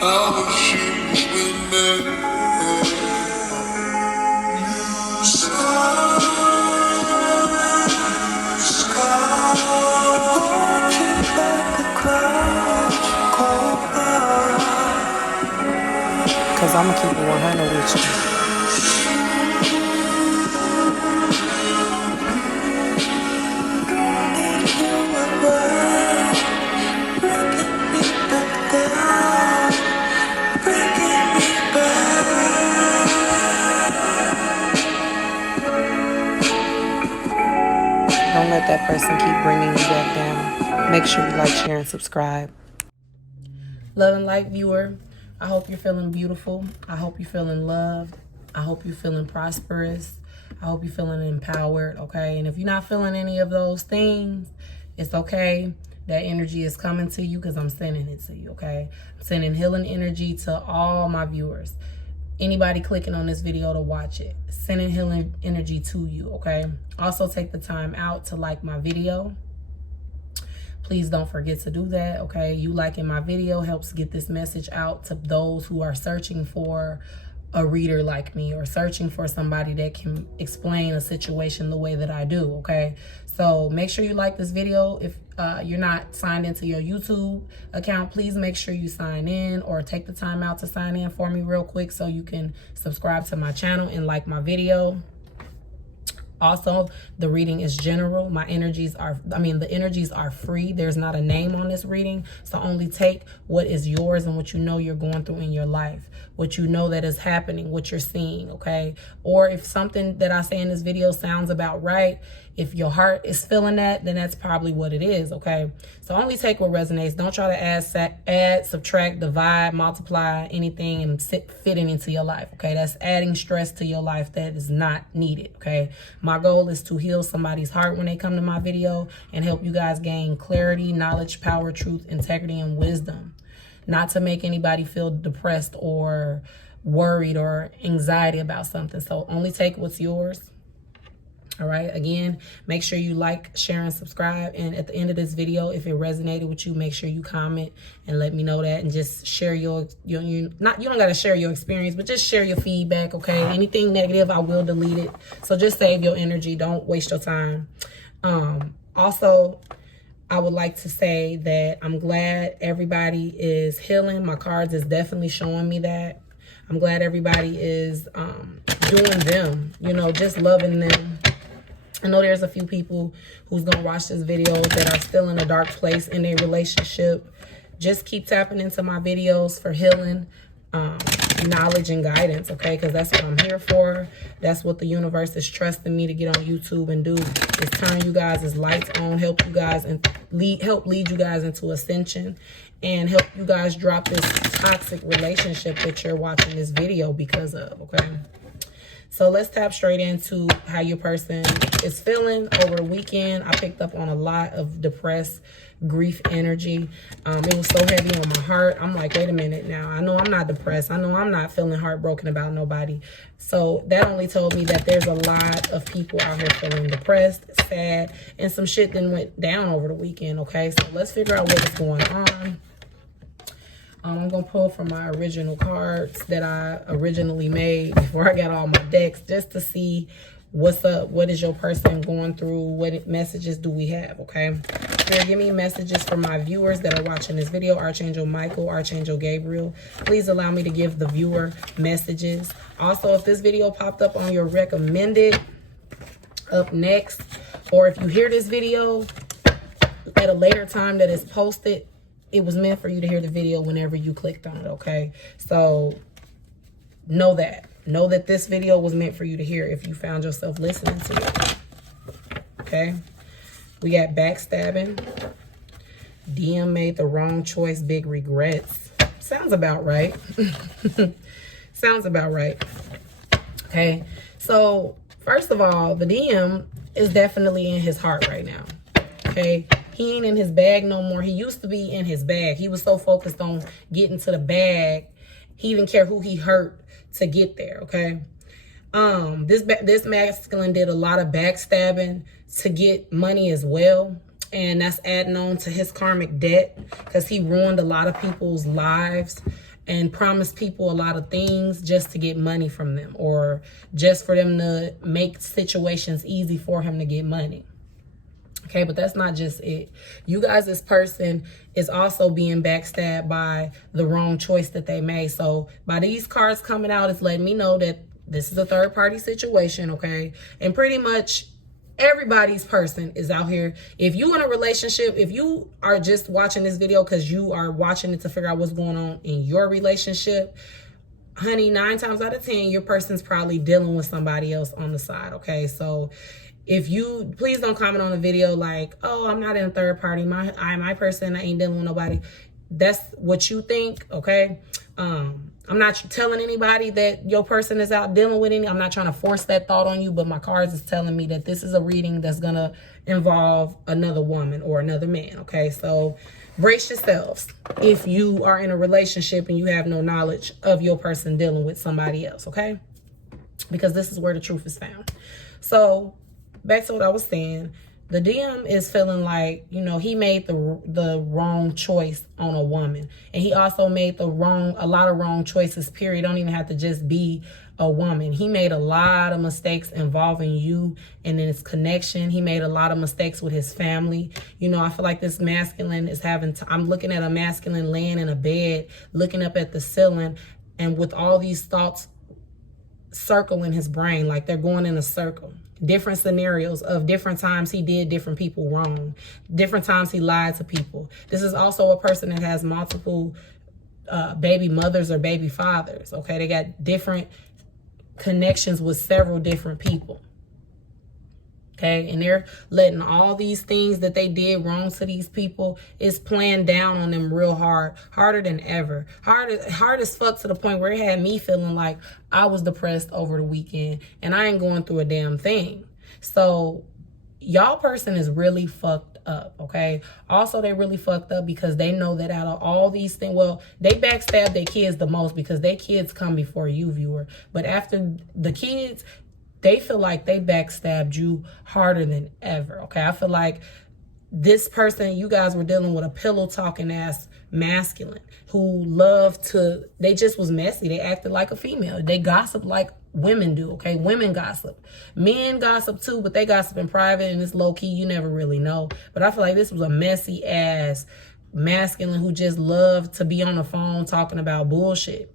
I wish you would never. Cause I'm gonna keep it 100 with you. Don't let that person keep bringing you back down. Make sure you like, share, and subscribe. Love and light viewer, I hope you're feeling beautiful. I hope you're feeling loved. I hope you're feeling prosperous. I hope you're feeling empowered, okay? And if you're not feeling any of those things, it's okay. That energy is coming to you because I'm sending it to you, okay? I'm sending healing energy to all my viewers. Anybody clicking on this video to watch it, sending healing energy to you, okay? Also take the time out to like my video. Please don't forget to do that, okay? You liking my video helps get this message out to those who are searching for a reader like me or searching for somebody that can explain a situation the way that I do, okay? So make sure you like this video. If you're not signed into your YouTube account, please make sure you sign in or take the time out to sign in for me real quick so you can subscribe to my channel and like my video. Also, the reading is general. The energies are free. There's not a name on this reading. So only take what is yours and what you know you're going through in your life, what you know that is happening, what you're seeing, okay? Or if something that I say in this video sounds about right, if your heart is feeling that, then that's probably what it is, okay? So only take what resonates. Don't try to add, subtract, divide, multiply anything and fit it into your life, okay? That's adding stress to your life that is not needed, okay? My goal is to heal somebody's heart when they come to my video and help you guys gain clarity, knowledge, power, truth, integrity, and wisdom. Not to make anybody feel depressed or worried or anxiety about something. So only take what's yours. All right, again, make sure you like, share, and subscribe. And at the end of this video, if it resonated with you, make sure you comment and let me know that, and just share you don't got to share your experience, but just share your feedback, okay? Anything negative, I will delete it. So just save your energy. Don't waste your time. Also, I would like to say that I'm glad everybody is healing. My cards is definitely showing me that. I'm glad everybody is doing them, just loving them. I know there's a few people who's going to watch this video that are still in a dark place in their relationship. Just keep tapping into my videos for healing, knowledge, and guidance, okay? Because that's what I'm here for. That's what the universe is trusting me to get on YouTube and do, is turn you guys' lights on, help you guys and help lead you guys into ascension, and help you guys drop this toxic relationship that you're watching this video because of, okay? So let's tap straight into how your person is feeling over the weekend. I picked up on a lot of depressed grief energy. It was so heavy on my heart. I'm like, wait a minute now. I know I'm not depressed. I know I'm not feeling heartbroken about nobody. So that only told me that there's a lot of people out here feeling depressed, sad, and some shit that went down over the weekend, okay? So let's figure out what is going on. I'm going to pull from my original cards that I originally made before I got all my decks, just to see what's up. What is your person going through? What messages do we have, okay? Here, give me messages for my viewers that are watching this video. Archangel Michael, Archangel Gabriel. Please allow me to give the viewer messages. Also, if this video popped up on your recommended up next, or if you hear this video at a later time that is posted, it was meant for you to hear the video whenever you clicked on it, okay? So know that. Know that this video was meant for you to hear if you found yourself listening to it, okay? We got backstabbing. DM made the wrong choice, big regrets. Sounds about right. Sounds about right. Okay, so first of all, the DM is definitely in his heart right now, okay? He ain't in his bag no more. He used to be in his bag. He was so focused on getting to the bag, he didn't care who he hurt to get there, okay? This masculine did a lot of backstabbing to get money as well. And that's adding on to his karmic debt because he ruined a lot of people's lives and promise people a lot of things just to get money from them, or just for them to make situations easy for him to get money. Okay, but that's not just it. You guys, this person is also being backstabbed by the wrong choice that they made. So by these cards coming out, it's letting me know that this is a third party situation, okay? And pretty much everybody's person is out here. If you in a relationship, if you are just watching this video because you are watching it to figure out what's going on in your relationship, honey, 9 times out of 10, your person's probably dealing with somebody else on the side, okay? So if you, please don't comment on the video like, oh, I'm not in a third party. My person, I ain't dealing with nobody. That's what you think, okay? I'm not telling anybody that your person is out dealing with any. I'm not trying to force that thought on you, but my cards is telling me that this is a reading that's going to involve another woman or another man, okay? So brace yourselves if you are in a relationship and you have no knowledge of your person dealing with somebody else, okay? Because this is where the truth is found. So back to what I was saying, the DM is feeling like, you know, he made the wrong choice on a woman. And he also made a lot of wrong choices, period. Don't even have to just be a woman. He made a lot of mistakes involving you and then his connection. He made a lot of mistakes with his family. You know, I feel like this masculine is I'm looking at a masculine laying in a bed, looking up at the ceiling, and with all these thoughts circling his brain, like they're going in a circle. Different scenarios of different times he did different people wrong. Different times he lied to people. This is also a person that has multiple baby mothers or baby fathers. Okay, they got different connections with several different people. Okay, and they're letting all these things that they did wrong to these people is playing down on them real hard, harder than ever. Hard as fuck, to the point where it had me feeling like I was depressed over the weekend and I ain't going through a damn thing. So y'all person is really fucked up, okay? Also, they really fucked up because they know that out of all these things, well, they backstab their kids the most because their kids come before you, viewer. But after the kids, they feel like they backstabbed you harder than ever, okay? I feel like this person, you guys were dealing with a pillow talking ass masculine who loved to, they just was messy. They acted like a female. They gossip like women do, okay? Women gossip. Men gossip too, but they gossip in private and it's low key. You never really know. But I feel like this was a messy ass masculine who just loved to be on the phone talking about bullshit.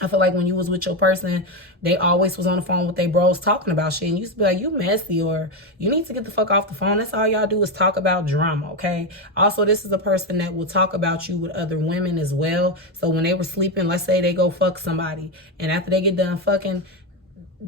I feel like when you was with your person, they always was on the phone with their bros talking about shit. And you used to be like, you messy, or you need to get the fuck off the phone. That's all y'all do is talk about drama, okay? Also, this is a person that will talk about you with other women as well. So when they were sleeping, let's say they go fuck somebody. And after they get done fucking,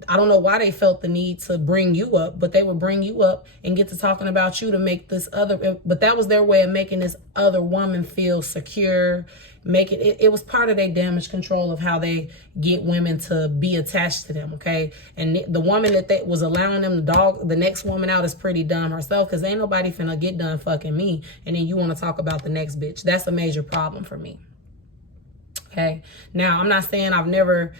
I don't know why they felt the need to bring you up, but they would bring you up and get to talking about you to make this other, but that was their way of making this other woman feel secure. It was part of their damage control of how they get women to be attached to them, okay? And the woman that was allowing them to dog the next woman out is pretty dumb herself, because ain't nobody finna get done fucking me and then you want to talk about the next bitch. That's a major problem for me, okay? Now, I'm not saying I've never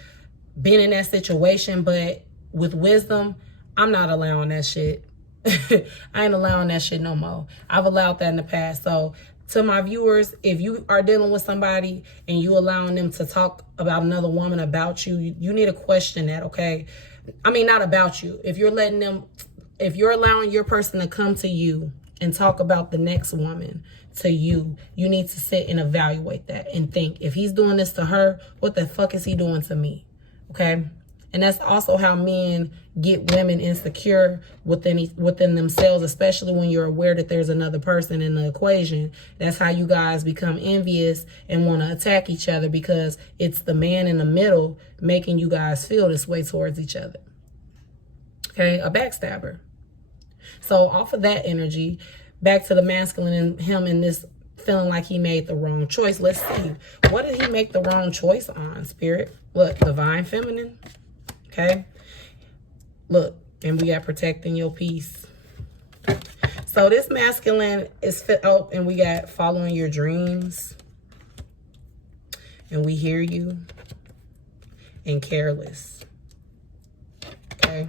been in that situation, but with wisdom, I'm not allowing that shit. I ain't allowing that shit no more. I've allowed that in the past. So to my viewers, if you are dealing with somebody and you allowing them to talk about another woman about you, you need to question that, okay? I mean, not about you. If you're allowing your person to come to you and talk about the next woman to you, you need to sit and evaluate that and think, if he's doing this to her, what the fuck is he doing to me? Okay? And that's also how men get women insecure within themselves, especially when you're aware that there's another person in the equation. That's how you guys become envious and want to attack each other, because it's the man in the middle making you guys feel this way towards each other. Okay? A backstabber. So off of that energy, back to the masculine and him in this feeling like he made the wrong choice. Let's see. What did he make the wrong choice on, Spirit? Look, divine feminine. Okay? Look, and we got protecting your peace. So this masculine is and we got following your dreams. And we hear you. And careless. Okay?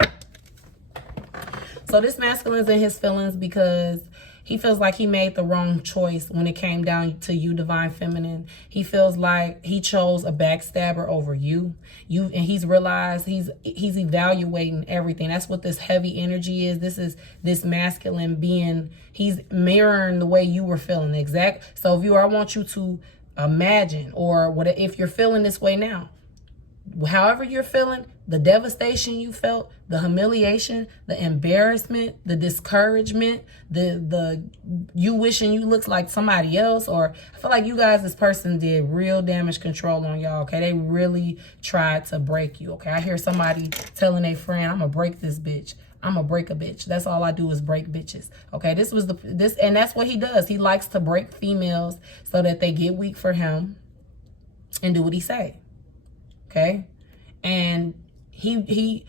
So this masculine is in his feelings because He feels like he made the wrong choice when it came down to you, Divine Feminine. He feels like he chose a backstabber over you. And he's realized he's evaluating everything. That's what this heavy energy is. This is this masculine being. He's mirroring the way you were feeling. Exact. So viewer, I want you to imagine, or what if you're feeling this way now, however you're feeling, the devastation you felt, the humiliation, the embarrassment, the discouragement, the you wishing you looked like somebody else, or I feel like you guys, this person did real damage control on y'all, okay? They really tried to break you, okay? I hear somebody telling a friend, I'm gonna break this bitch. I'm gonna break a bitch. That's all I do is break bitches. Okay, and that's what he does. He likes to break females so that they get weak for him and do what he say. Okay, and he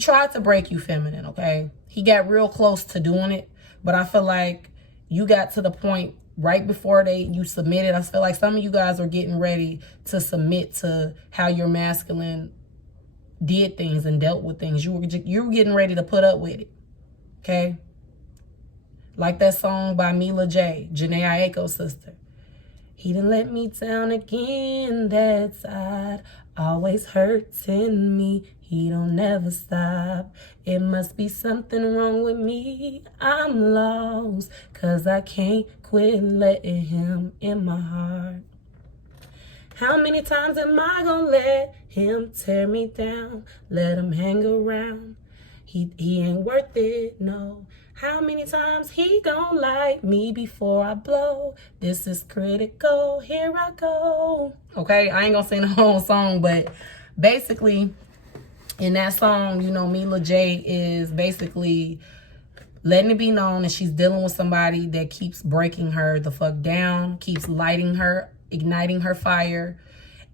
tried to break you, feminine. Okay, he got real close to doing it, but I feel like you got to the point right before you submitted. I feel like some of you guys are getting ready to submit to how your masculine did things and dealt with things. You were getting ready to put up with it. Okay? Like that song by Mila J, Janae Aiko's sister. He done let me down again, that side always hurting me. He don't never stop. It must be something wrong with me. I'm lost, 'cause I can't quit letting him in my heart. How many times am I gonna let him tear me down? Let him hang around. He ain't worth it, no. How many times he gonna like me before I blow? This is critical, here I go. Okay, I ain't gonna sing the whole song, but basically in that song, you know, Mila J is basically letting it be known that she's dealing with somebody that keeps breaking her the fuck down, keeps lighting her, igniting her fire,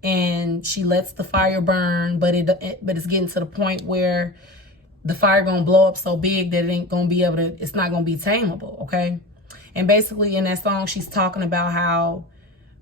and she lets the fire burn, but it's getting to the point where the fire gonna blow up so big that it ain't gonna be able to, it's not gonna be tameable, okay? And basically in that song, she's talking about how,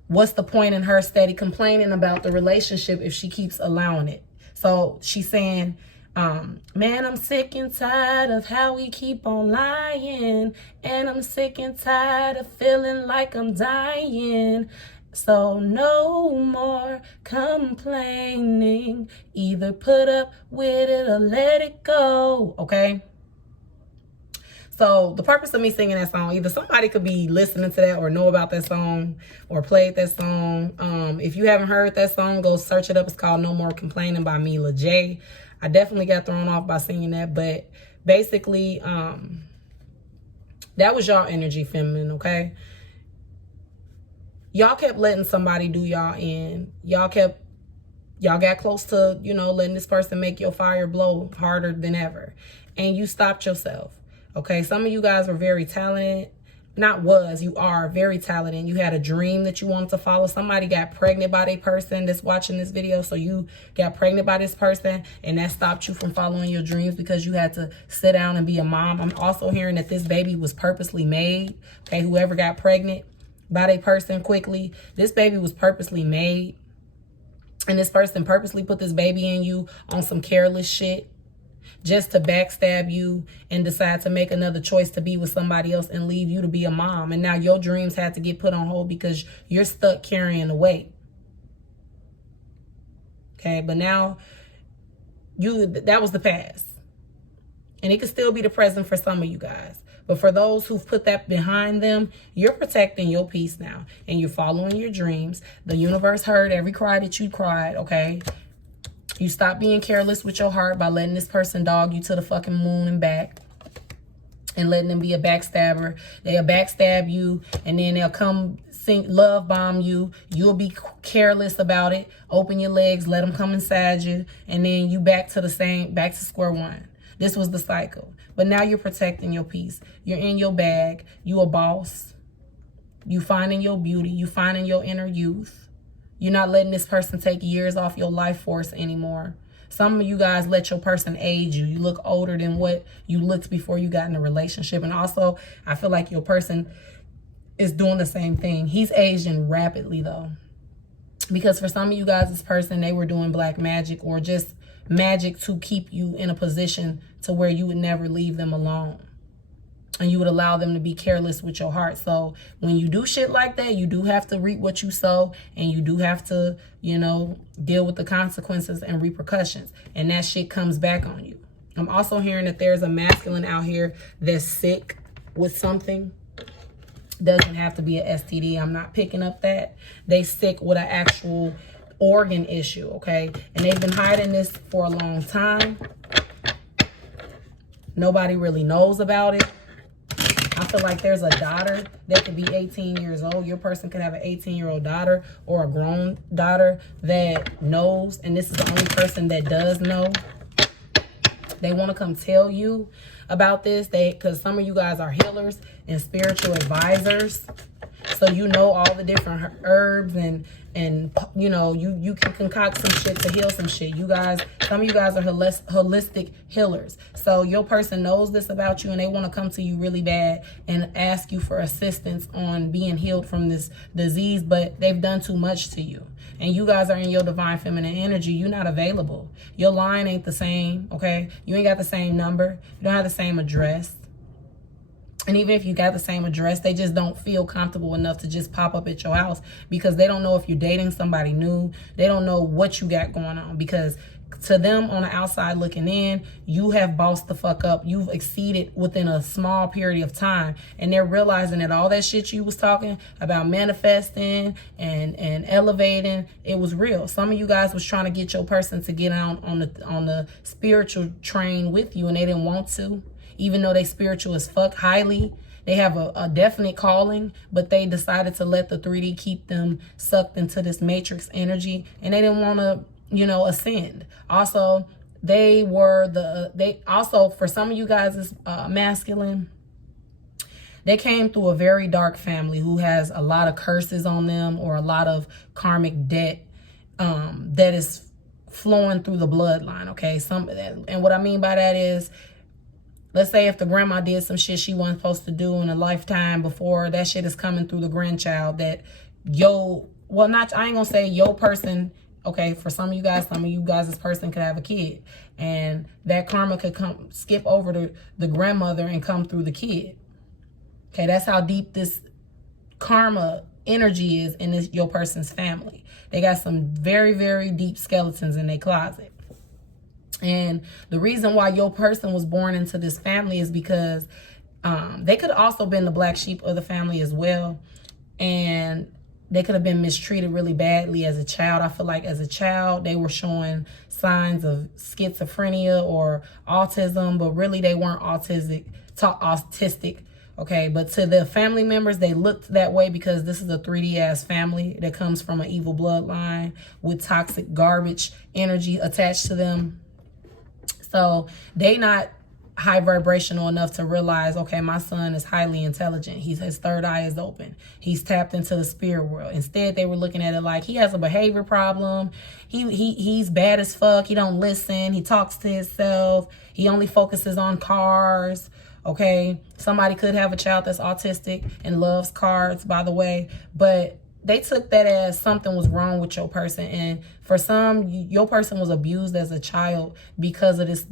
what's the point in her steady complaining about the relationship if she keeps allowing it? So she's saying, man, I'm sick and tired of how we keep on lying, and I'm sick and tired of feeling like I'm dying. So no more complaining. Either put up with it or let it go. Okay? So the purpose of me singing that song, either somebody could be listening to that or know about that song or played that song. If you haven't heard that song, go search it up. It's called No More Complaining by Mila J. I definitely got thrown off by singing that. But basically, that was y'all energy, feminine, okay? Y'all kept letting somebody do y'all in. Y'all got close to, you know, letting this person make your fire blow harder than ever. And you stopped yourself. Okay, some of you guys were very talented. You are very talented. You had a dream that you wanted to follow. Somebody got pregnant by a person that's watching this video. So you got pregnant by this person, and that stopped you from following your dreams because you had to sit down and be a mom. I'm also hearing that this baby was purposely made. Okay, whoever got pregnant by a person quickly, this baby was purposely made. And this person purposely put this baby in you on some careless shit, just to backstab you and decide to make another choice to be with somebody else and leave you to be a mom. And now your dreams had to get put on hold because you're stuck carrying the weight. Okay, but now that was the past. And it could still be the present for some of you guys. But for those who've put that behind them, you're protecting your peace now. And you're following your dreams. The universe heard every cry that you cried, okay? You stop being careless with your heart by letting this person dog you to the fucking moon and back. And letting them be a backstabber. They'll backstab you, and then they'll come love bomb you. You'll be careless about it. Open your legs, let them come inside you. And then you back to square one. This was the cycle. But now you're protecting your peace. You're in your bag. You a boss. You finding your beauty. You finding your inner youth. You're not letting this person take years off your life force anymore. Some of you guys let your person age you. You look older than what you looked before you got in a relationship. And also, I feel like your person is doing the same thing. He's aging rapidly, though. Because for some of you guys, this person, they were doing black magic or just magic to keep you in a position to where you would never leave them alone. and you would allow them to be careless with your heart. So when you do shit like that, you do have to reap what you sow, and you do have to, you know, deal with the consequences and repercussions, and that shit comes back on you. I'm also hearing that there's a masculine out here that's sick with something. Doesn't have to be a STD. I'm not picking up that. They sick with an actual organ issue, okay? And they've been hiding this for a long time. Nobody really knows about it. I feel like there's a daughter that could be 18 years old. Your person could have an 18-year-old daughter or a grown daughter that knows, and this is the only person that does know. They want to come tell you about this, because some of you guys are healers and spiritual advisors. So you know all the different herbs, and you know, you can concoct some shit to heal some shit. You guys, some of you guys are holistic healers. So your person knows this about you, and they want to come to you really bad and ask you for assistance on being healed from this disease, but they've done too much to you. And you guys are in your divine feminine energy. You're not available. Your line ain't the same, okay? You ain't got the same number. You don't have the same address. And even if you got the same address, they just don't feel comfortable enough to just pop up at your house, because they don't know if you're dating somebody new. They don't know what you got going on, because to them on the outside looking in, you have bossed the fuck up. You've exceeded within a small period of time, and they're realizing that all that shit you was talking about, manifesting and elevating, it was real. Some of you guys was trying to get your person to get on the spiritual train with you, and they didn't want to. Even though they spiritual as fuck, highly, they have a definite calling, but they decided to let the 3D keep them sucked into this matrix energy, and they didn't want to, you know, ascend. Also, also, for some of you guys is masculine, they came through a very dark family who has a lot of curses on them, or a lot of karmic debt that is flowing through the bloodline, okay? And what I mean by that is, let's say if the grandma did some shit she wasn't supposed to do in a lifetime before, that shit is coming through the grandchild. That I ain't gonna say your person, okay, for some of you guys, this person could have a kid, and that karma could skip over the grandmother and come through the kid. Okay, that's how deep this karma energy is in your person's family. They got some very, very deep skeletons in their closet. And the reason why your person was born into this family is because they could have also been the black sheep of the family as well. And they could have been mistreated really badly as a child. I feel like as a child, they were showing signs of schizophrenia or autism, but really they weren't autistic. Okay, but to the family members, they looked that way because this is a 3D ass family that comes from an evil bloodline with toxic garbage energy attached to them. So they not high vibrational enough to realize, okay, my son is highly intelligent. His third eye is open. He's tapped into the spirit world. Instead, they were looking at it like he has a behavior problem. He's bad as fuck. He don't listen. He talks to himself. He only focuses on cars. Okay, somebody could have a child that's autistic and loves cards, by the way, but they took that as something was wrong with your person. And for some, your person was abused as a child because of this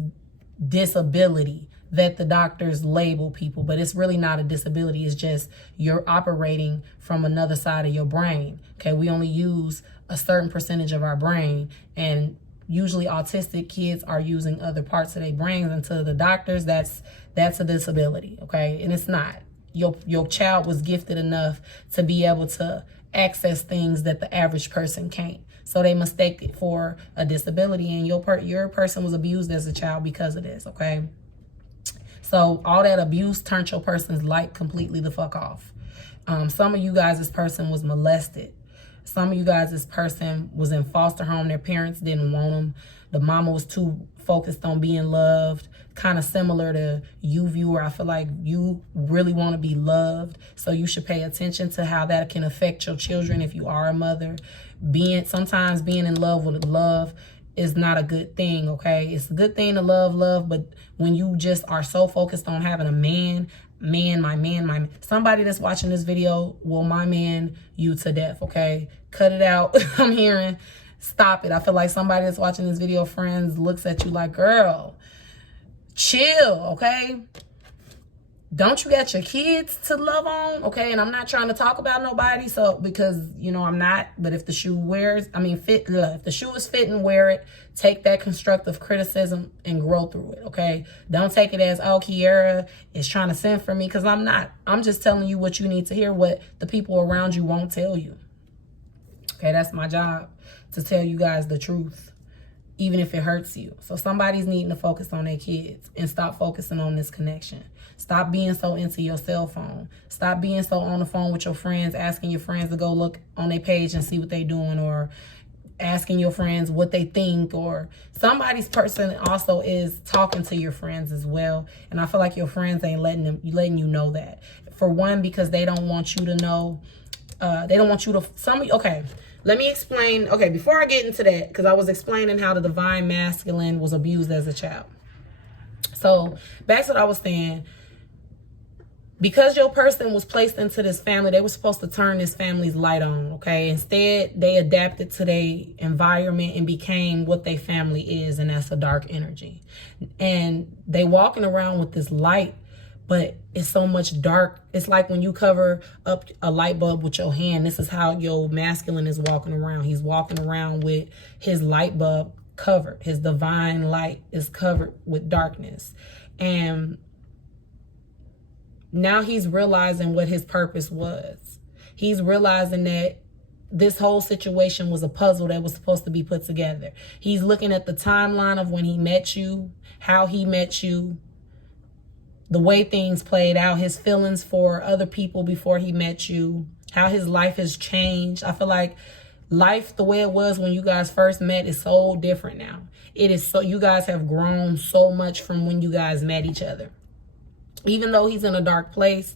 disability that the doctors label people, but it's really not a disability. It's just you're operating from another side of your brain. Okay, we only use a certain percentage of our brain, and usually autistic kids are using other parts of their brains, and to the doctors, that's a disability. Okay, and it's not. Your child was gifted enough to be able to access things that the average person can't. So they mistake it for a disability, and your person was abused as a child because of this, okay? So all that abuse turned your person's light completely the fuck off. Some of you guys, this person was molested. Some of you guys, this person was in foster home. Their parents didn't want them. The mama was too focused on being loved. Kind of similar to you, viewer. I feel like you really want to be loved, so you should pay attention to how that can affect your children if you are a mother. Sometimes being in love with love is not a good thing, okay? It's a good thing to love, but when you just are so focused on having a my man, somebody that's watching this video will my man you to death, okay? Cut it out. I'm hearing, stop it. I feel like somebody that's watching this video, friends, looks at you like, girl, chill, okay? don't you got your kids to love on? Okay, and I'm not trying to talk about nobody, so because I'm not. But if the shoe if the shoe is fitting, wear it. Take that constructive criticism and grow through it. Okay, don't take it as, oh, Kiarra is trying to send for me, because I'm not. I'm just telling you what you need to hear, what the people around you won't tell you. Okay, that's my job, to tell you guys the truth, even if it hurts you. So somebody's needing to focus on their kids and stop focusing on this connection. Stop being so into your cell phone. Stop being so on the phone with your friends, asking your friends to go look on their page and see what they're doing, or asking your friends what they think, or somebody's person also is talking to your friends as well. And I feel like your friends ain't letting you know that. For one, because they don't want you to know. They don't want you to. Okay. Let me explain. Okay, before I get into that, because I was explaining how the divine masculine was abused as a child. So back to what I was saying. Because your person was placed into this family, they were supposed to turn this family's light on, okay? Instead, they adapted to their environment and became what their family is, and that's a dark energy. And they walking around with this light, but it's so much dark. It's like when you cover up a light bulb with your hand. This is how your masculine is walking around. He's walking around with his light bulb covered. His divine light is covered with darkness. And now he's realizing what his purpose was. He's realizing that this whole situation was a puzzle that was supposed to be put together. He's looking at the timeline of when he met you, how he met you, the way things played out, his feelings for other people before he met you, how his life has changed. I feel like life, the way it was when you guys first met, is so different now. It is so, you guys have grown so much from when you guys met each other. Even though he's in a dark place,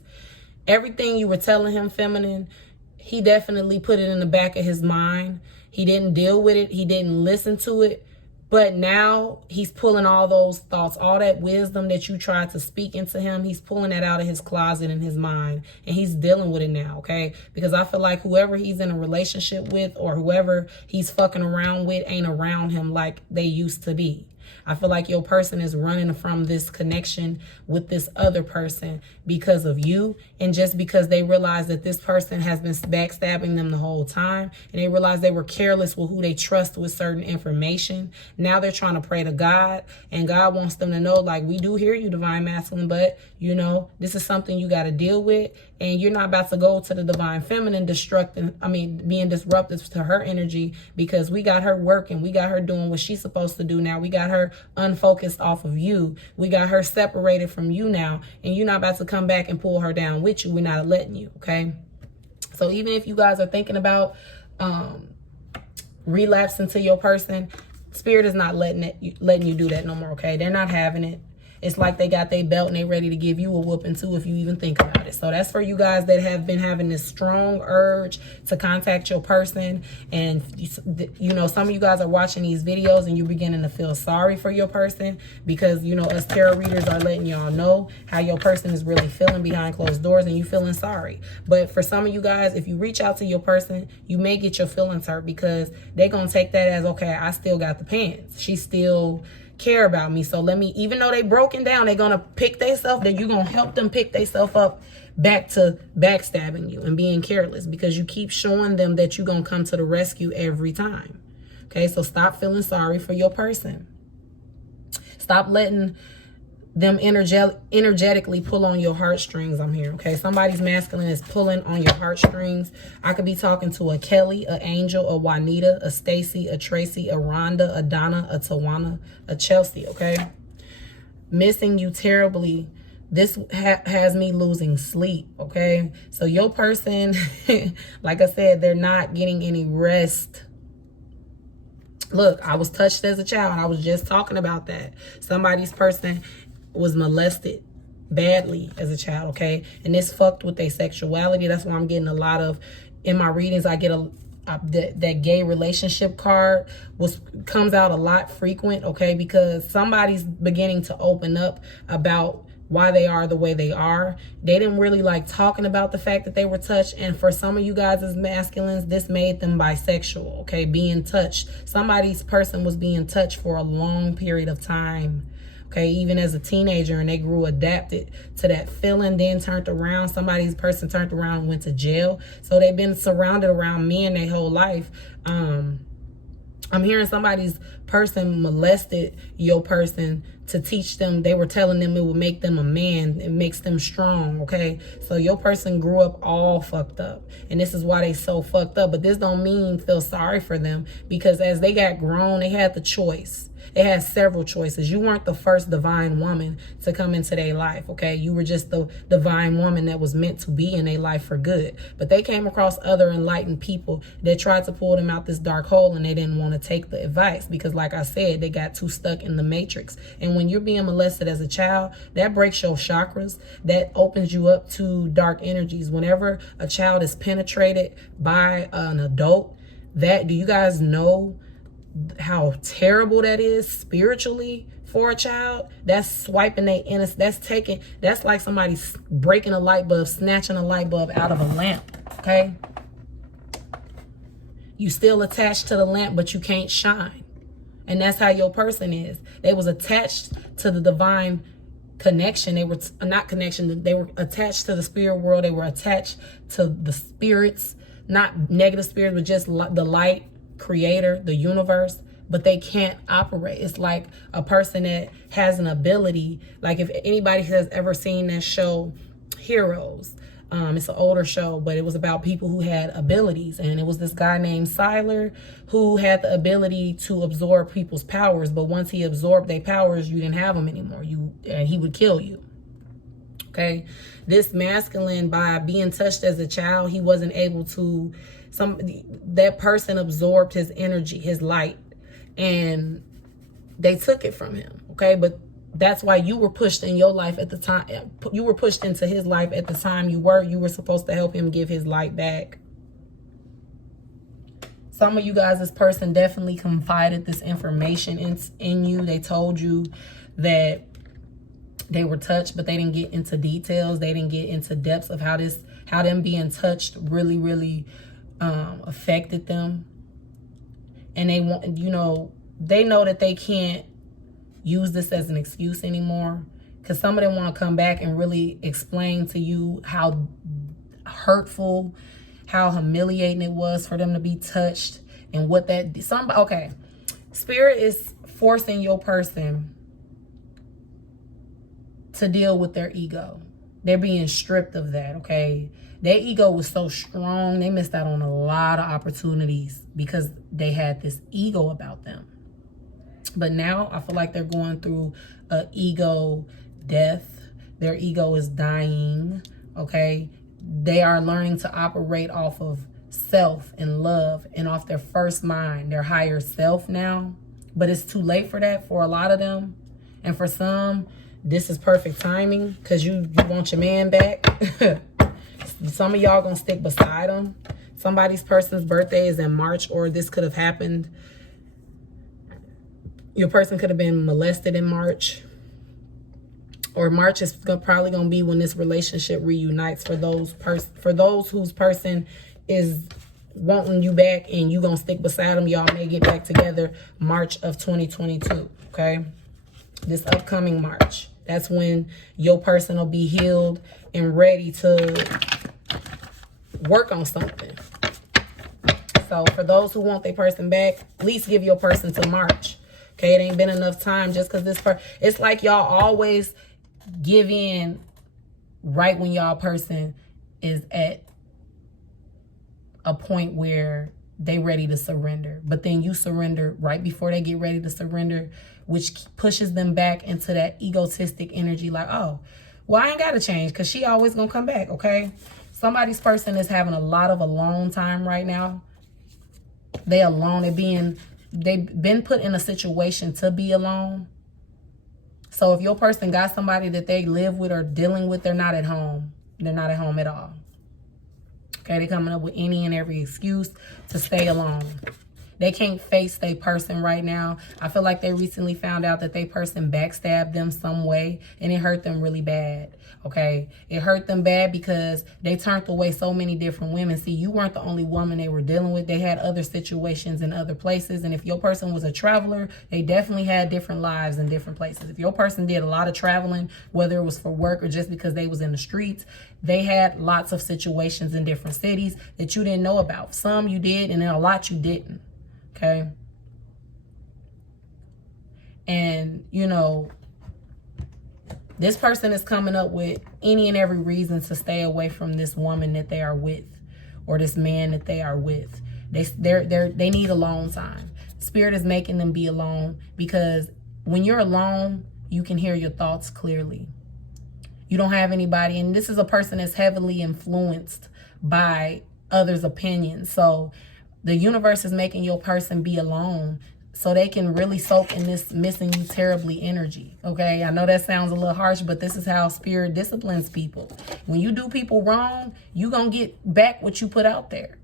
everything you were telling him, feminine, he definitely put it in the back of his mind. He didn't deal with it. He didn't listen to it. But now he's pulling all those thoughts, all that wisdom that you tried to speak into him. He's pulling that out of his closet in his mind, and he's dealing with it now, okay? Because I feel like whoever he's in a relationship with, or whoever he's fucking around with, ain't around him like they used to be. I feel like your person is running from this connection with this other person because of you, and just because they realize that this person has been backstabbing them the whole time, and they realize they were careless with who they trust with certain information. Now they're trying to pray to God, and God wants them to know, like, we do hear you, divine masculine, but this is something you got to deal with, and you're not about to go to the divine feminine being disruptive to her energy, because we got her working, we got her doing what she's supposed to do now. We got her unfocused off of you. We got her separated from you now, and you're not about to come back and pull her down with you. We're not letting you, okay? So even if you guys are thinking about relapsing to your person, Spirit is not letting you do that no more, okay? They're not having it. It's like they got their belt and they ready to give you a whooping too, if you even think about it. So that's for you guys that have been having this strong urge to contact your person. And some of you guys are watching these videos and you're beginning to feel sorry for your person, because us tarot readers are letting y'all know how your person is really feeling behind closed doors, and you feeling sorry. But for some of you guys, if you reach out to your person, you may get your feelings hurt, because they're gonna take that as, okay, I still got the pants. She still care about me, so let me, even though they broken down, they're gonna pick themselves, that you're gonna help them pick themselves up back to backstabbing you and being careless, because you keep showing them that you're gonna come to the rescue every time. Okay, so stop feeling sorry for your person. Stop letting them energetically pull on your heartstrings. I'm here, okay? Somebody's masculine is pulling on your heartstrings. I could be talking to a Kelly, a Angel, a Juanita, a Stacy, a Tracy, a Rhonda, a Donna, a Tawana, a Chelsea, okay? Missing you terribly. This has me losing sleep, okay? So your person, like I said, they're not getting any rest. Look, I was touched as a child. I was just talking about that. Somebody's person was molested badly as a child, okay? And this fucked with their sexuality. That's why I'm getting a lot of, in my readings, I get that gay relationship card comes out a lot frequent, okay? Because somebody's beginning to open up about why they are the way they are. They didn't really like talking about the fact that they were touched. And for some of you guys as masculines, this made them bisexual, okay? Being touched. Somebody's person was being touched for a long period of time, Okay, even as a teenager, and they grew adapted to that feeling, then turned around. Somebody's person turned around and went to jail. So they've been surrounded around men their whole life. I'm hearing somebody's person molested your person to teach them. They were telling them it would make them a man. It makes them strong, okay? So your person grew up all fucked up. And this is why they so fucked up. But this don't mean feel sorry for them, because as they got grown, they had the choice. They had several choices. You weren't the first divine woman to come into their life, okay? You were just the divine woman that was meant to be in their life for good. But they came across other enlightened people that tried to pull them out this dark hole, and they didn't want to take the advice because, like I said, they got too stuck in the matrix. And when you're being molested as a child, that breaks your chakras. That opens you up to dark energies. Whenever a child is penetrated by an adult, do you guys know how terrible that is spiritually for a child? That's swiping their innocence. That's like somebody breaking a light bulb, snatching a light bulb out of a lamp, okay? You still attached to the lamp, but you can't shine. And that's how your person is. They was attached to the divine connection. They were not connection. They were attached to the spirit world. They were attached to the spirits, not negative spirits, but just the light creator, the universe. But they can't operate. It's like a person that has an ability. Like if anybody has ever seen that show, Heroes, it's an older show, but it was about people who had abilities. And it was this guy named Siler who had the ability to absorb people's powers. But once he absorbed their powers, you didn't have them anymore. He would kill you. Okay. This masculine, by being touched as a child, he wasn't able to, that person absorbed his energy, his light, and they took it from him. Okay. But that's why you were pushed in your life at the time. You were pushed into his life at the time you were supposed to help him give his light back. Some of you guys, this person definitely confided this information in you. They told you that they were touched, but they didn't get into details. They didn't get into depths of how them being touched really, really affected them. And they know that they can't use this as an excuse anymore, because some of them want to come back and really explain to you how hurtful, how humiliating it was for them to be touched, and what that okay, spirit is forcing your person to deal with their ego. They're being stripped of that, okay? Their ego was so strong, they missed out on a lot of opportunities because they had this ego about them. But now I feel like they're going through an ego death. Their ego is dying, okay? They are learning to operate off of self and love and off their first mind, their higher self now. But it's too late for that for a lot of them. And for some, this is perfect timing because you want your man back. Some of y'all gonna stick beside them. Somebody's person's birthday is in March, or this could have happened. Your person could have been molested in March. Or March is probably going to be when this relationship reunites for those whose person is wanting you back and you going to stick beside them. Y'all may get back together March of 2022, okay? This upcoming March. That's when your person will be healed and ready to work on something. So for those who want their person back, at least give your person to March. Okay, it ain't been enough time just because it's like y'all always give in right when y'all person is at a point where they ready to surrender. But then you surrender right before they get ready to surrender, which pushes them back into that egotistic energy like, oh, well, I ain't got to change because she always going to come back, okay? Somebody's person is having a lot of alone time right now. They alone. They've been put in a situation to be alone. So if your person got somebody that they live with or dealing with, they're not at home. They're not at home at all. Okay, they're coming up with any and every excuse to stay alone. They can't face their person right now. I feel like they recently found out that their person backstabbed them some way, and it hurt them really bad. Okay, it hurt them bad because they turned away so many different women. See, you weren't the only woman they were dealing with. They had other situations in other places. And if your person was a traveler, they definitely had different lives in different places. If your person did a lot of traveling, whether it was for work or just because they was in the streets, they had lots of situations in different cities that you didn't know about. Some you did, and then a lot you didn't. Okay. And, you know, this person is coming up with any and every reason to stay away from this woman that they are with, or this man that they are with. They need alone time. Spirit is making them be alone, because when you're alone, you can hear your thoughts clearly. You don't have anybody, and this is a person that's heavily influenced by others' opinions. So the universe is making your person be alone so they can really soak in this missing you terribly energy. Okay, I know that sounds a little harsh, but this is how spirit disciplines people. When you do people wrong, you gonna get back what you put out there.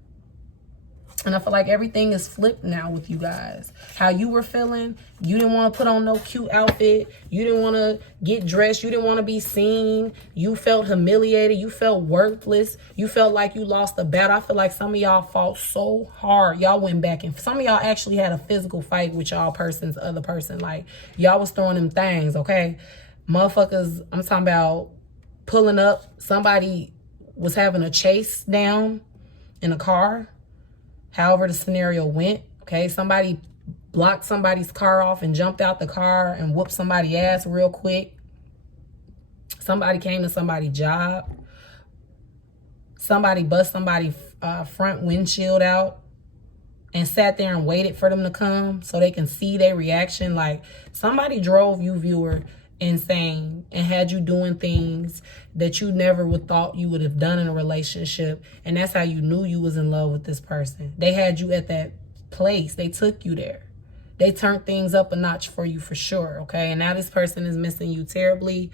And I feel like everything is flipped now with you guys. How you were feeling, you didn't want to put on no cute outfit. You didn't want to get dressed. You didn't want to be seen. You felt humiliated. You felt worthless. You felt like you lost the battle. I feel like some of y'all fought so hard. Y'all went back, and some of y'all actually had a physical fight with y'all person's other person. Like, y'all was throwing them things, okay? Motherfuckers, I'm talking about pulling up. Somebody was having a chase down in a car. However the scenario went, okay? Somebody blocked somebody's car off and jumped out the car and whooped somebody's ass real quick. Somebody came to somebody's job. Somebody bust somebody's front windshield out and sat there and waited for them to come so they can see their reaction. Like, somebody drove you, viewer, insane and had you doing things that you never would thought you would have done in a relationship. And that's how you knew you was in love with this person. They had you at that place. They took you there. They turned things up a notch for you for sure, okay? And now this person is missing you terribly,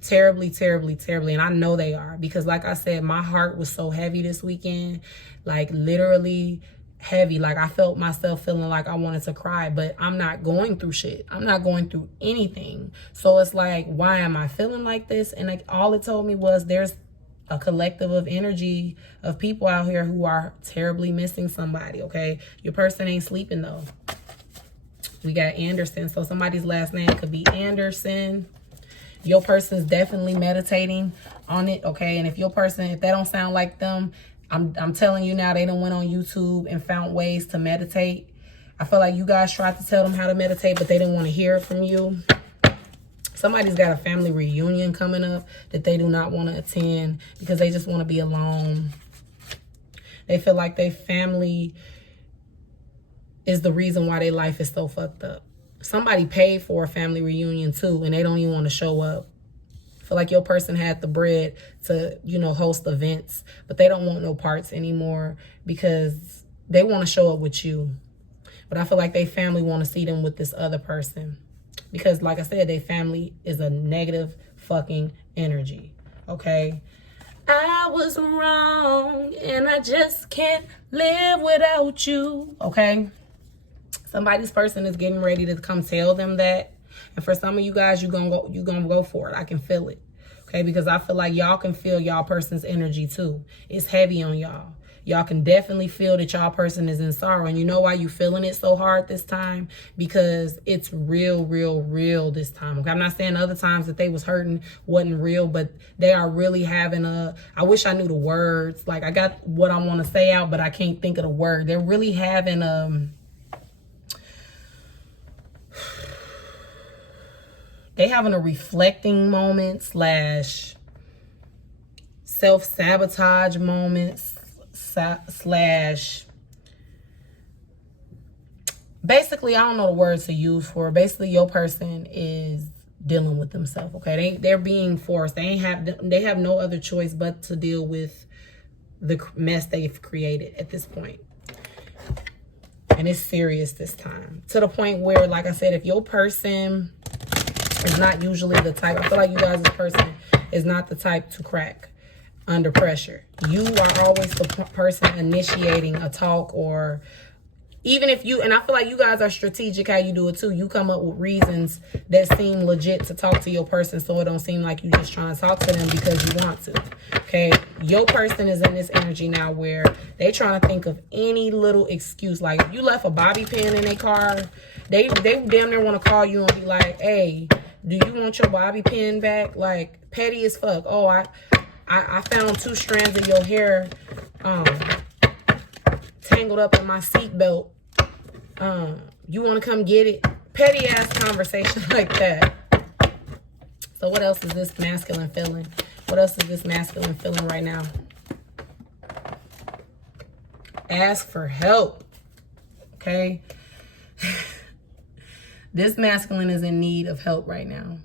terribly, terribly, terribly. And I know they are, because like I said, my heart was so heavy this weekend, like literally heavy. Like, I felt myself feeling like I wanted to cry, but I'm not going through shit. I'm not going through anything. So it's like, why am I feeling like this? And like, all it told me was there's a collective of energy of people out here who are terribly missing somebody, okay? Your person ain't sleeping though. We got Anderson. So somebody's last name could be Anderson. Your person's definitely meditating on it, okay? And if your person, if that don't sound like them, I'm telling you now, they done went on YouTube and found ways to meditate. I feel like you guys tried to tell them how to meditate, but they didn't want to hear it from you. Somebody's got a family reunion coming up that they do not want to attend because they just want to be alone. They feel like their family is the reason why their life is so fucked up. Somebody paid for a family reunion too, and they don't even want to show up. Feel like your person had the bread to, you know, host events, but they don't want no parts anymore because they want to show up with you. But I feel like they family want to see them with this other person because, like I said, their family is a negative fucking energy, okay? I was wrong and I just can't live without you, okay? Somebody's person is getting ready to come tell them that. And for some of you guys, you're gonna go for it. I can feel it. Okay, because I feel like y'all can feel y'all person's energy too. It's heavy on y'all. Y'all can definitely feel that y'all person is in sorrow. And you know why you feeling it so hard this time? Because it's real, real, real this time. Okay, I'm not saying other times that they was hurting wasn't real, but they are really having a, I wish I knew the words. Like, I got what I want to say out, but I can't think of the word. They're really having they having a reflecting moment / self-sabotage moments / basically, I don't know the words to use for it. Basically, your person is dealing with themselves, okay? They're being forced. They have no other choice but to deal with the mess they've created at this point. And it's serious this time. To the point where, like I said, if your person is not usually the type, I feel like you guys' person is not the type to crack under pressure. You are always the person initiating a talk or Even if you, and I feel like you guys are strategic how you do it too. You come up with reasons that seem legit to talk to your person, so it don't seem like you just trying to talk to them because you want to. Okay, your person is in this energy now where they trying to think of any little excuse. Like if you left a bobby pin in their car, they damn near want to call you and be like, hey, do you want your bobby pin back? Like petty as fuck. Oh, I found 2 strands of your hair tangled up in my seatbelt. You want to come get it? Petty ass conversation like that. So what else is this masculine feeling? What else is this masculine feeling right now? Ask for help. Okay? This masculine is in need of help right now.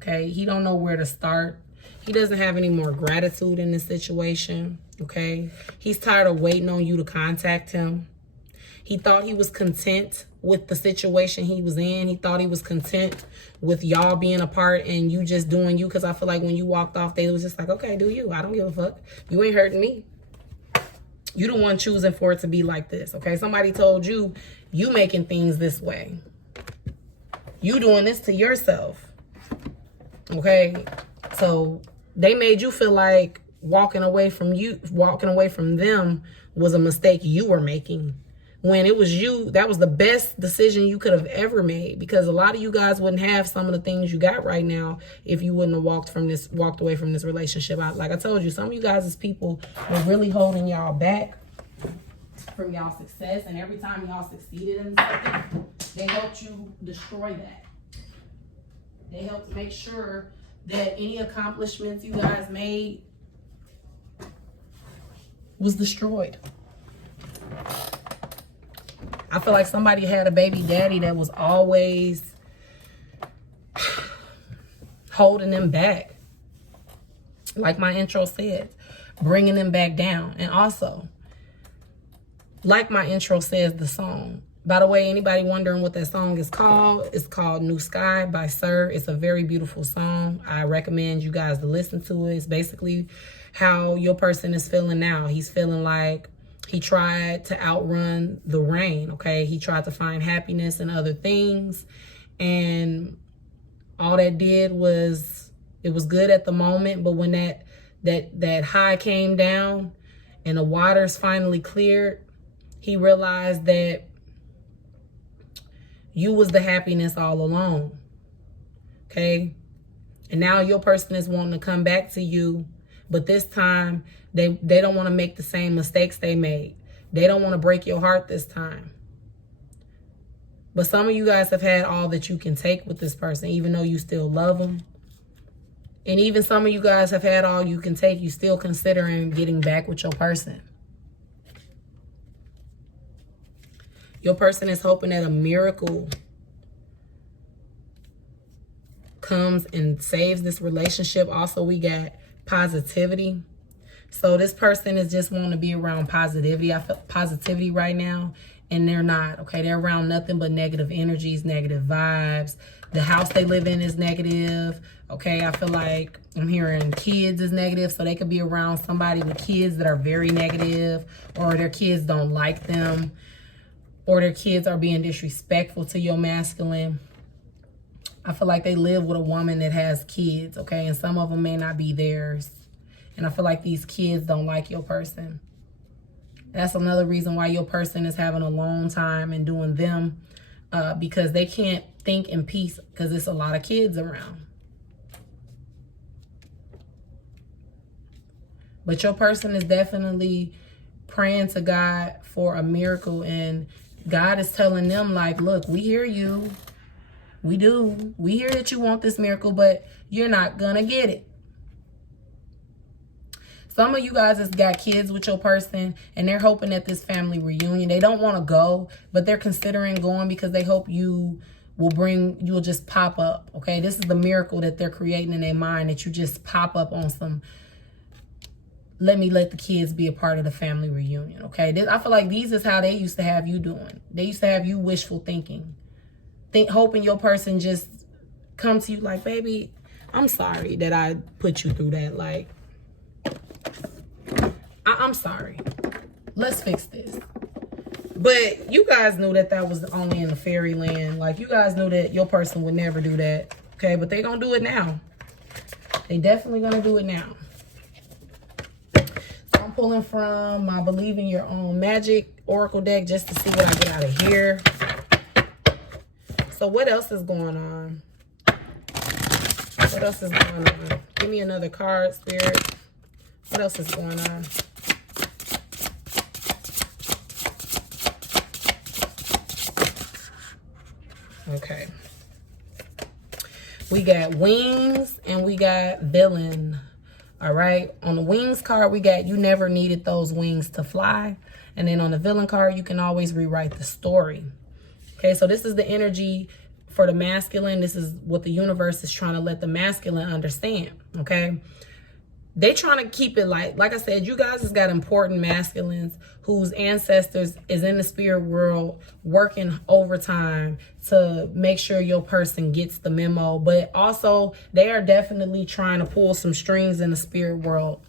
Okay? He don't know where to start. He doesn't have any more gratitude in this situation. Okay? He's tired of waiting on you to contact him. He thought he was content with the situation he was in. He thought he was content with y'all being apart and you just doing you. Because I feel like when you walked off, they was just like, okay, do you. I don't give a fuck. You ain't hurting me. You the one choosing for it to be like this. Okay? Somebody told you, you making things this way. You doing this to yourself. Okay? So they made you feel like walking away from them was a mistake you were making. When it was you, that was the best decision you could have ever made, because a lot of you guys wouldn't have some of the things you got right now if you wouldn't have walked away from this relationship. Like I told you, some of you guys as people were really holding y'all back from y'all success, and every time y'all succeeded in something, they helped you destroy that. They helped make sure that any accomplishments you guys made was destroyed. I feel like somebody had a baby daddy that was always holding them back. Like my intro said, bringing them back down. And also, like my intro says, the song. By the way, anybody wondering what that song is called? It's called New Sky by Sir. It's a very beautiful song. I recommend you guys to listen to it. It's basically how your person is feeling now. He's feeling like he tried to outrun the rain, okay? He tried to find happiness in other things, and all that did was, it was good at the moment, but when that high came down and the waters finally cleared, he realized that you was the happiness all along, okay? And now your person is wanting to come back to you, but this time they don't want to make the same mistakes they made. They don't want to break your heart this time. But some of you guys have had all that you can take with this person, even though you still love them. And even some of you guys have had all you can take. You still considering getting back with your person. Your person is hoping that a miracle comes and saves this relationship. Also, we got positivity. So this person is just wanting to be around positivity. I feel positivity right now, and they're not, okay? They're around nothing but negative energies, negative vibes. The house they live in is negative, okay? I feel like I'm hearing kids is negative, so they could be around somebody with kids that are very negative, or their kids don't like them, or their kids are being disrespectful to your masculine. I feel like they live with a woman that has kids, okay? And some of them may not be theirs. And I feel like these kids don't like your person. That's another reason why your person is having a long time and doing them, because they can't think in peace because there's a lot of kids around. But your person is definitely praying to God for a miracle, and God is telling them, like, look, we hear you. We do. We hear that you want this miracle, but you're not going to get it. Some of you guys has got kids with your person, and they're hoping at this family reunion. They don't want to go, but they're considering going because they hope you'll just pop up, okay? This is the miracle that they're creating in their mind, that you just pop up on some, let the kids be a part of the family reunion, okay? I feel like these is how they used to have you doing. They used to have you wishful thinking. Hoping your person just come to you like, baby, I'm sorry that I put you through that. Like, I'm sorry. Let's fix this. But you guys knew that that was only in the fairyland. Like, you guys knew that your person would never do that. Okay, but they gonna do it now. They definitely gonna do it now. So I'm pulling from my Believe in Your Own Magic Oracle deck just to see what I get out of here. So what else is going on? What else is going on? Give me another card, Spirit. What else is going on? Okay. We got wings and we got villain. All right. On the wings card, we got you never needed those wings to fly. And then on the villain card, you can always rewrite the story. Okay. So this is the energy for the masculine. This is what the universe is trying to let the masculine understand. Okay. They trying to keep it like I said, you guys has got important masculines whose ancestors is in the spirit world working overtime to make sure your person gets the memo. But also, they are definitely trying to pull some strings in the spirit world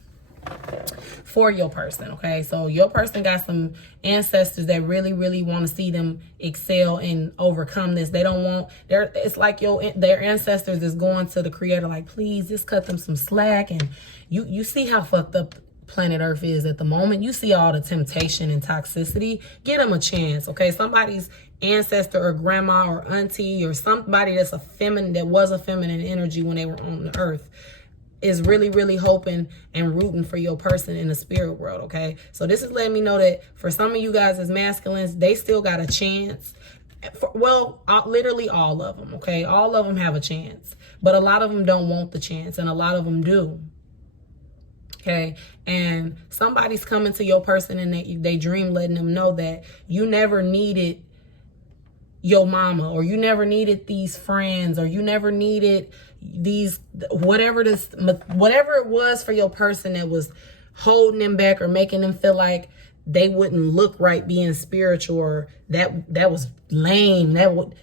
for your person, okay? So your person got some ancestors that really, really want to see them excel and overcome this. They don't want, it's like their ancestors is going to the creator like, please just cut them some slack. And you see how fucked up planet Earth is at the moment. You see all the temptation and toxicity. Get them a chance, okay? Somebody's ancestor or grandma or auntie or somebody that's that was a feminine energy when they were on the earth is really, really hoping and rooting for your person in the spirit world, okay? So this is letting me know that for some of you guys as masculines, they still got a chance. Literally all of them, okay? All of them have a chance. But a lot of them don't want the chance, and a lot of them do. Okay, and somebody's coming to your person and they dream letting them know that you never needed your mama, or you never needed these friends, or you never needed these, whatever it was for your person that was holding them back or making them feel like they wouldn't look right being spiritual, or that was lame,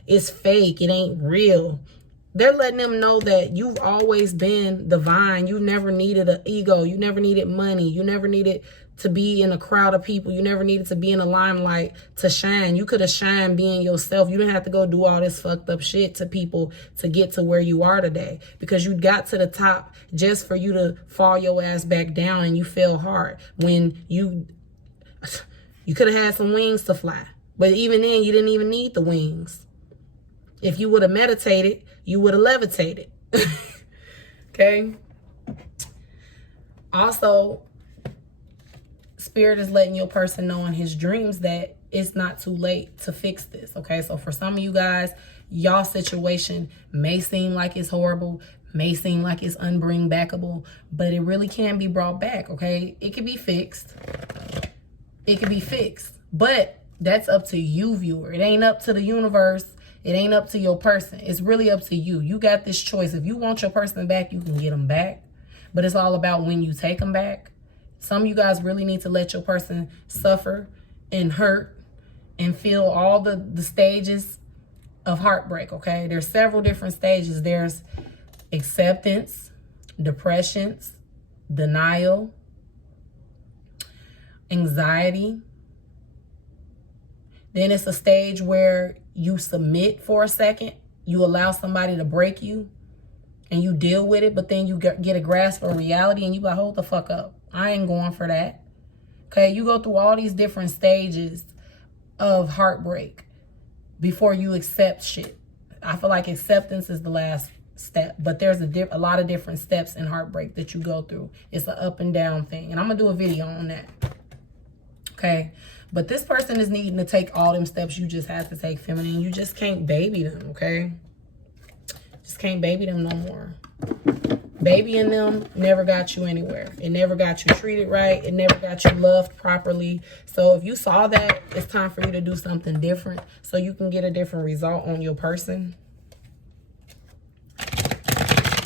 it's fake, it ain't real. They're letting them know that you've always been divine. You never needed an ego. You never needed money. You never needed to be in a crowd of people. You never needed to be in the limelight to shine. You could have shined being yourself. You didn't have to go do all this fucked up shit to people to get to where you are today, because you got to the top just for you to fall your ass back down, and you fell hard when you could have had some wings to fly. But even then, you didn't even need the wings. If you would have meditated, you would have levitated. Okay. Also, Spirit is letting your person know in his dreams that it's not too late to fix this. Okay. So for some of you guys, y'all situation may seem like it's horrible, may seem like it's unbringbackable, but it really can be brought back. Okay. It can be fixed. It can be fixed, but that's up to you, viewer. It ain't up to the universe. It ain't up to your person. It's really up to you. You got this choice. If you want your person back, you can get them back. But it's all about when you take them back. Some of you guys really need to let your person suffer and hurt and feel all the stages of heartbreak, okay? There's several different stages. There's acceptance, depressions, denial, anxiety. Then it's a stage where you submit for a second. You allow somebody to break you and you deal with it, but then you get a grasp of reality and you go, hold the fuck up. I ain't going for that. Okay, you go through all these different stages of heartbreak before you accept shit. I feel like acceptance is the last step, but there's a lot of different steps in heartbreak that you go through. It's an up and down thing, and I'm gonna do a video on that. Okay, but this person is needing to take all them steps you just have to take, feminine. You just can't baby them, okay? Just can't baby them no more. Babying them never got you anywhere. It never got you treated right. It never got you loved properly. So if you saw that, it's time for you to do something different so you can get a different result on your person.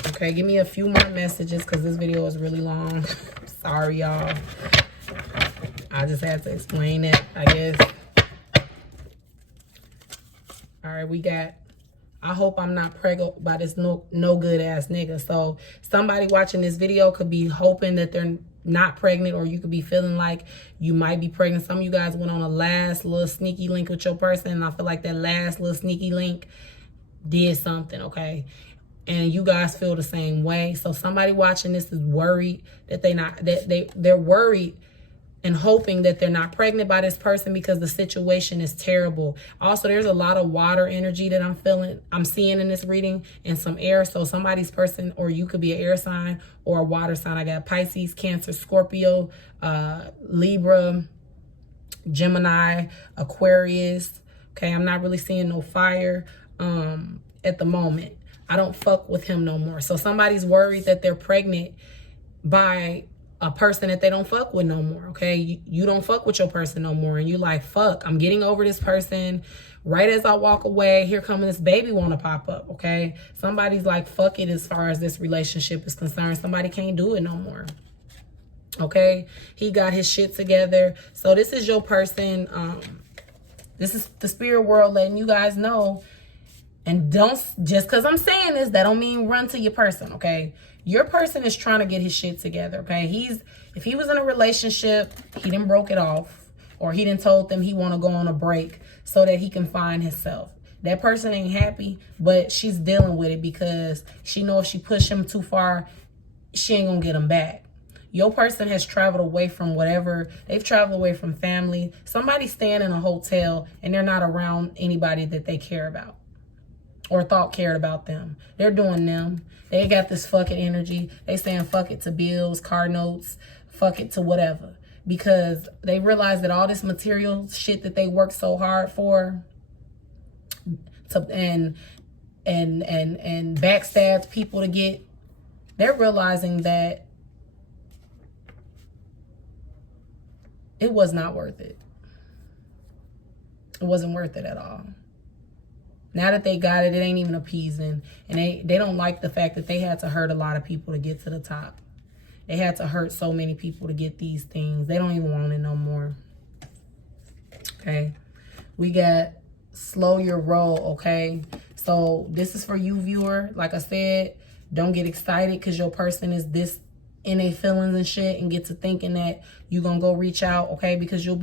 Okay, give me a few more messages because this video is really long. Sorry, y'all. I just had to explain it, I guess. All right, we got, I hope I'm not pregnant by this no good ass nigga. So somebody watching this video could be hoping that not pregnant, or you could be feeling like you might be pregnant. Some of you guys went on a last little sneaky link with your person, and I feel like that last little sneaky link did something, okay? And you guys feel the same way. So somebody watching this is worried that they're worried and hoping that they're not pregnant by this person because the situation is terrible. Also, there's a lot of water energy that I'm seeing in this reading, and some air. So somebody's person, or you could be an air sign or a water sign. I got Pisces, Cancer, Scorpio, Libra, Gemini, Aquarius. Okay, I'm not really seeing no fire at the moment. I don't fuck with him no more. So somebody's worried that they're pregnant by a person that they don't fuck with no more, okay? You don't fuck with your person no more, and you like, fuck, I'm getting over this person. Right as I walk away, here comes this baby want to pop up, okay? Somebody's like, fuck it as far as this relationship is concerned. Somebody can't do it no more, okay? He got his shit together. So this is your person. This is the spirit world letting you guys know. And don't, just because I'm saying this, that don't mean run to your person, okay? Your person is trying to get his shit together, okay? If he was in a relationship, he didn't broke it off, or he didn't told them he want to go on a break so that he can find himself. That person ain't happy, but she's dealing with it because she know if she push him too far, she ain't gonna get him back. Your person has traveled away from whatever. They've traveled away from family. Somebody's staying in a hotel and they're not around anybody that they care about or thought cared about them. They're doing them. They got this fucking energy. They saying fuck it to bills, car notes, fuck it to whatever. Because they realize that all this material shit that they worked so hard for and backstabbed people to get, they're realizing that it was not worth it. It wasn't worth it at all. Now that they got it, it ain't even appeasing. And they don't like the fact that they had to hurt a lot of people to get to the top. They had to hurt so many people to get these things. They don't even want it no more. Okay. We got slow your roll, okay? So this is for you, viewer. Like I said, don't get excited because your person is this in their feelings and shit and get to thinking that you're going to go reach out, okay? Because you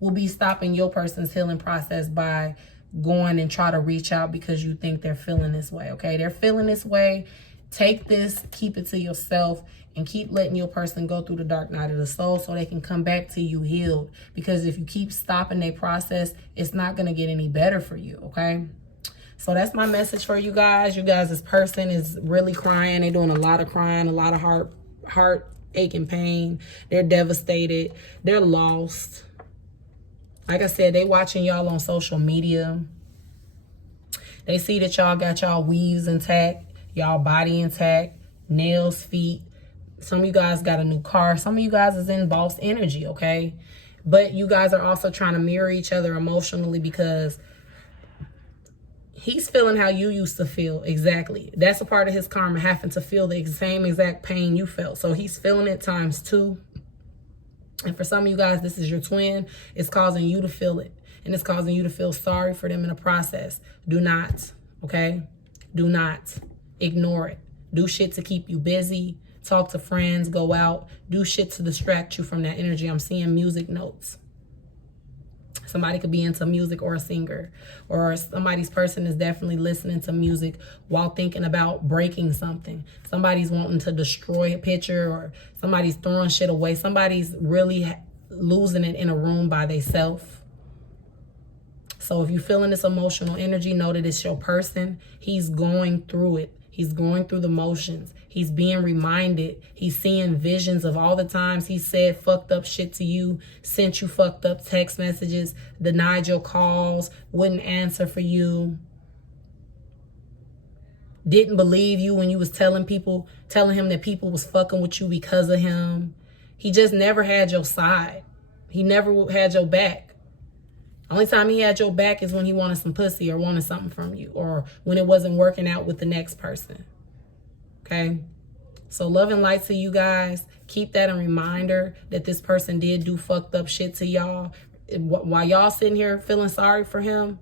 will be stopping your person's healing process by going and try to reach out because you think they're feeling this way, okay? They're feeling this way. Take this, keep it to yourself, and keep letting your person go through the dark night of the soul so they can come back to you healed. Because if you keep stopping their process, it's not going to get any better for you, okay? So that's my message for you guys. You guys, this person is really crying. They're doing a lot of crying, a lot of heartache and pain. They're devastated. They're lost. Like I said, they watching y'all on social media. They see that y'all got y'all weaves intact, y'all body intact, nails, feet. Some of you guys got a new car. Some of you guys is in boss energy, okay? But you guys are also trying to mirror each other emotionally because he's feeling how you used to feel. Exactly. That's a part of his karma, having to feel the same exact pain you felt. So he's feeling it times 2. And for some of you guys, this is your twin. It's causing you to feel it. And it's causing you to feel sorry for them in the process. Do not, okay? Do not ignore it. Do shit to keep you busy. Talk to friends. Go out. Do shit to distract you from that energy. I'm seeing music notes. Somebody could be into music or a singer. Or somebody's person is definitely listening to music while thinking about breaking something. Somebody's wanting to destroy a picture, or somebody's throwing shit away. Somebody's really losing it in a room by themselves. So if you're feeling this emotional energy, know that it's your person. He's going through it. He's going through the motions. He's being reminded. He's seeing visions of all the times he said fucked up shit to you, sent you fucked up text messages, denied your calls, wouldn't answer for you, didn't believe you when you was telling him that people was fucking with you because of him. He just never had your side. He never had your back. Only time he had your back is when he wanted some pussy or wanted something from you, or when it wasn't working out with the next person. Okay? So love and light to you guys. Keep that a reminder that this person did do fucked up shit to y'all. While y'all sitting here feeling sorry for him,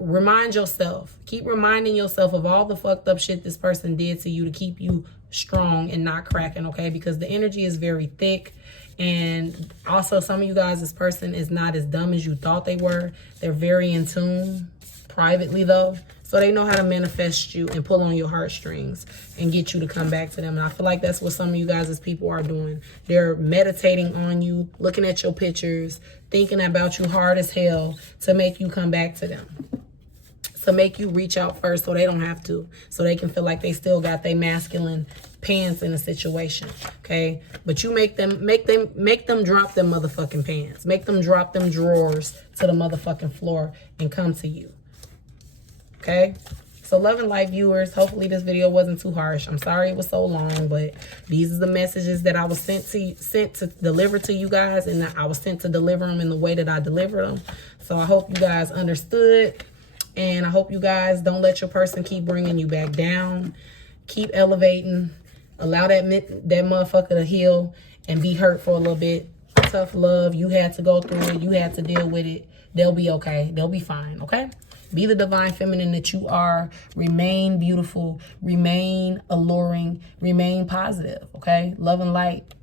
remind yourself. Keep reminding yourself of all the fucked up shit this person did to you to keep you strong and not cracking, okay? Because the energy is very thick. And also, some of you guys, this person is not as dumb as you thought they were. They're very in tune privately, though. So they know how to manifest you and pull on your heartstrings and get you to come back to them. And I feel like that's what some of you guys as people are doing. They're meditating on you, looking at your pictures, thinking about you hard as hell to make you come back to them. To make you reach out first so they don't have to. So they can feel like they still got their masculine pants in a situation, okay? But you make them drop them motherfucking pants. Make them drop them drawers to the motherfucking floor and come to you, okay? So love and light viewers, hopefully this video wasn't too harsh. I'm sorry it was so long, but these are the messages that I was sent to deliver to you guys, and I was sent to deliver them in the way that I delivered them. So I hope you guys understood, and I hope you guys don't let your person keep bringing you back down. Keep elevating. Allow that motherfucker to heal and be hurt for a little bit. Tough love. You had to go through it. You had to deal with it. They'll be okay. They'll be fine, okay? Be the divine feminine that you are. Remain beautiful. Remain alluring. Remain positive, okay? Love and light.